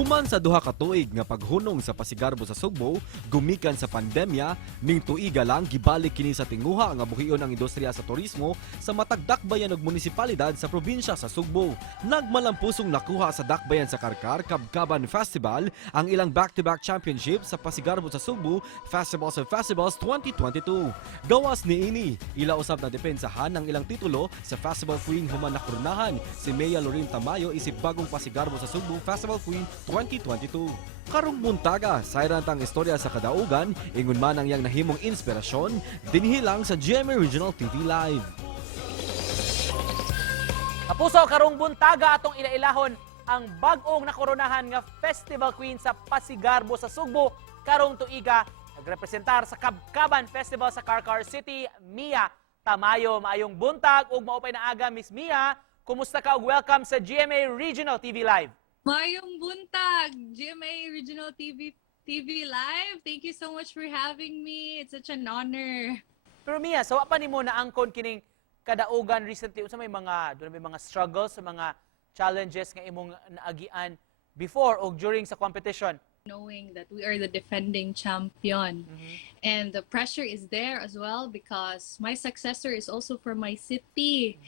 Human sa duha ka tuig nga paghunong sa Pasigarbo sa Sugbo, gumikan sa pandemya, ning tuiga lang gibalik kini sa tinguha nga buhion ang industriya sa turismo sa matag dakbayan ug munisipalidad sa probinsya sa Sugbo. Nagmalampusong nakuha sa dakbayan sa Carcar Kabkaban Festival ang ilang back-to-back championship sa Pasigarbo sa Sugbo Festivals of Festivals 2022. Gawas niini, ila usab na depensahan ang ilang titulo sa Festival Queen human nakoronahan si Mia Tamayo isip bagong Pasigarbo sa Sugbo Festival Queen 2022. Karong buntaga, sayran tang istorya sa kadaugan, ingon man ang yang nahimong inspirasyon, dinhi lang sa GMA Regional TV Live. Kapuso, karong buntaga atong ilailahon ang bag-ong nakoronahan nga Festival Queen sa Pasigarbo sa Sugbo karong tuiga. Nagrepresentar sa Kabkaban Festival sa Carcar City, Mia Tamayo. Maayong buntag ug maupay na aga, Miss Mia. Kumusta ka ug welcome sa GMA Regional TV Live. Mayong buntag, GMA Regional TV Live. Thank you so much for having me. It's such an honor. Pero Mia, sawa pa nimo naangkon kining kadaugan recently unsa may mga struggles sa mga challenges nga imong naagian before or during sa competition? Knowing that we are the defending champion. And the pressure is there as well because my successor is also from my city.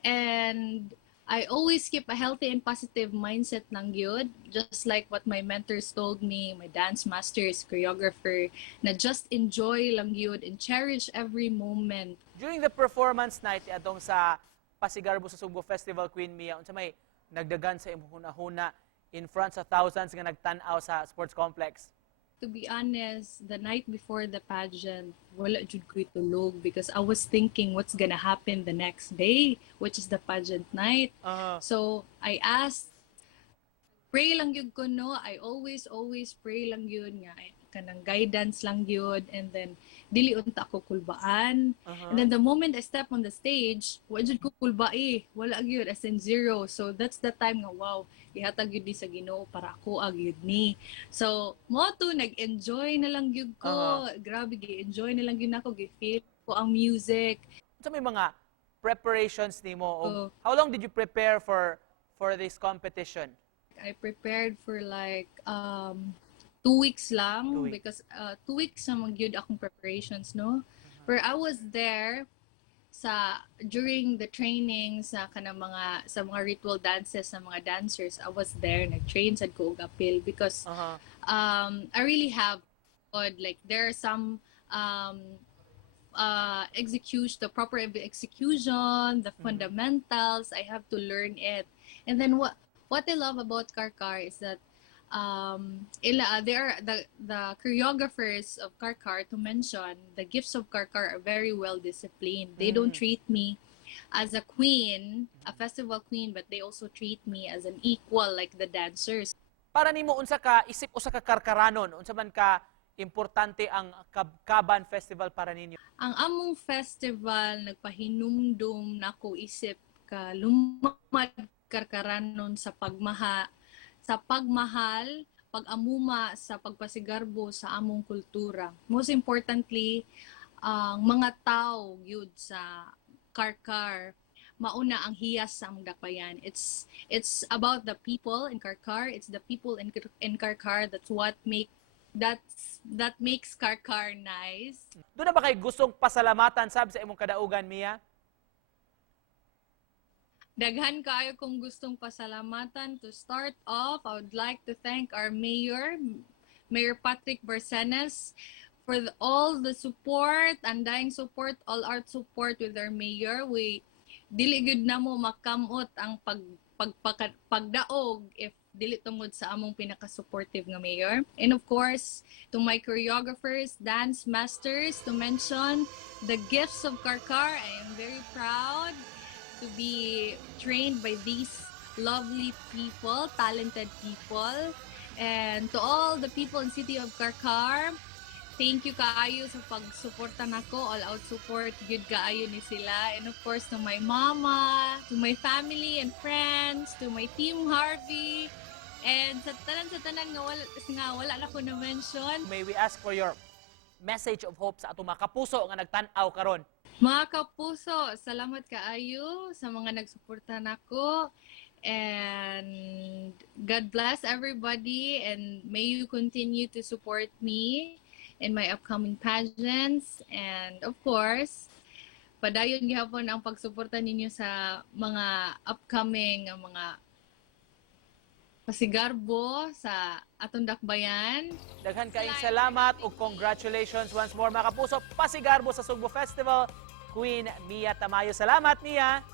And I always keep a healthy and positive mindset lang yun. Just like what my mentors told me, my dance masters, choreographer, na just enjoy lang yun and cherish every moment. During the performance night atong sa Pasigarbo sa Sugbo Festival Queen, Mia, unsa may nagdagan sa imong hunahuna in front sa thousands nga nagtan-aw sa sports complex? To be honest, the night before the pageant, wala jud ko tulog because I was thinking what's gonna happen the next day, which is the pageant night. So I asked, pray lang yun ko, no? I always pray lang yun nga, kanang guidance lang yun, and then dili unta ako kulbaan. And then the moment I step on the stage, wa jud ko kulbai, wala gyud as in zero. So that's the time nga wow, ihatag yun ni sa Ginoo para ako agyud ni. So mo to nag-enjoy na lang gyud ko. Grabe gi-enjoy na lang gyud ako, gi-feel ko ang music. So may mga preparations nimo. How long did you prepare for this competition? I prepared for like 2 weeks lang because 2 weeks na magyud akong preparations, no? Where I was there during the training sa mga ritual dances sa mga dancers. I was there, nag-train sad ko og apil because I really have like there are some the proper execution, the fundamentals. I have to learn it. And then what I love about Carcar is that they are the choreographers of Carcar, to mention, the gifts of Carcar are very well disciplined. They don't treat me as a queen, a festival queen, but they also treat me as an equal like the dancers. Para nimo unsa ka isip usa ka Carcaranon, unsa man ka importante ang Kabkaban Festival para ninyo? Ang among festival nagpahinumdum nako isip ka lumad Carcaranon sa pagmahal, pag-amuma sa pagpasigarbo sa among kultura. Most importantly, ang mga tao yun sa Carcar, mauna ang hiyas sa among dakbayan. It's about the people in Carcar. It's the people in Carcar that makes Carcar nice. Doon na ba kay gustong pasalamatan sab sa imong kadaugan, Mia? Daghan kaayo kung gustong pasalamatan. To start off, I would like to thank our Mayor Patrick Barcenas, for all the support, andayang support, all out support with our Mayor. We dili gud namo makamot ang pagdaog if dili tungod sa among pinaka-supportive nga Mayor. And of course, to my choreographers, dance masters, to mention the gifts of Carcar, I am very proud to be trained by these lovely people, talented people. And to all the people in City of Carcar, thank you kaayo sa pagsuporta nako, all out support, good kaayo ni sila. And of course to my mama, to my family and friends, to my team Harvey, and sa tanan nga wala na ko na mention. May we ask for your message of hope sa atong mga kapuso nga nagtan-aw karon? Mga kapuso, salamat kaayo sa mga nagsuporta nako. And God bless everybody, and may you continue to support me in my upcoming pageants. And of course, padayon gihapon ang pagsuporta ninyo sa mga upcoming mga Pasigarbo sa atong dakbayan. Daghan kaayong salamat ug congratulations once more mga kapuso. Pasigarbo sa Sugbo Festival Queen Mia Tamayo. Salamat, Mia!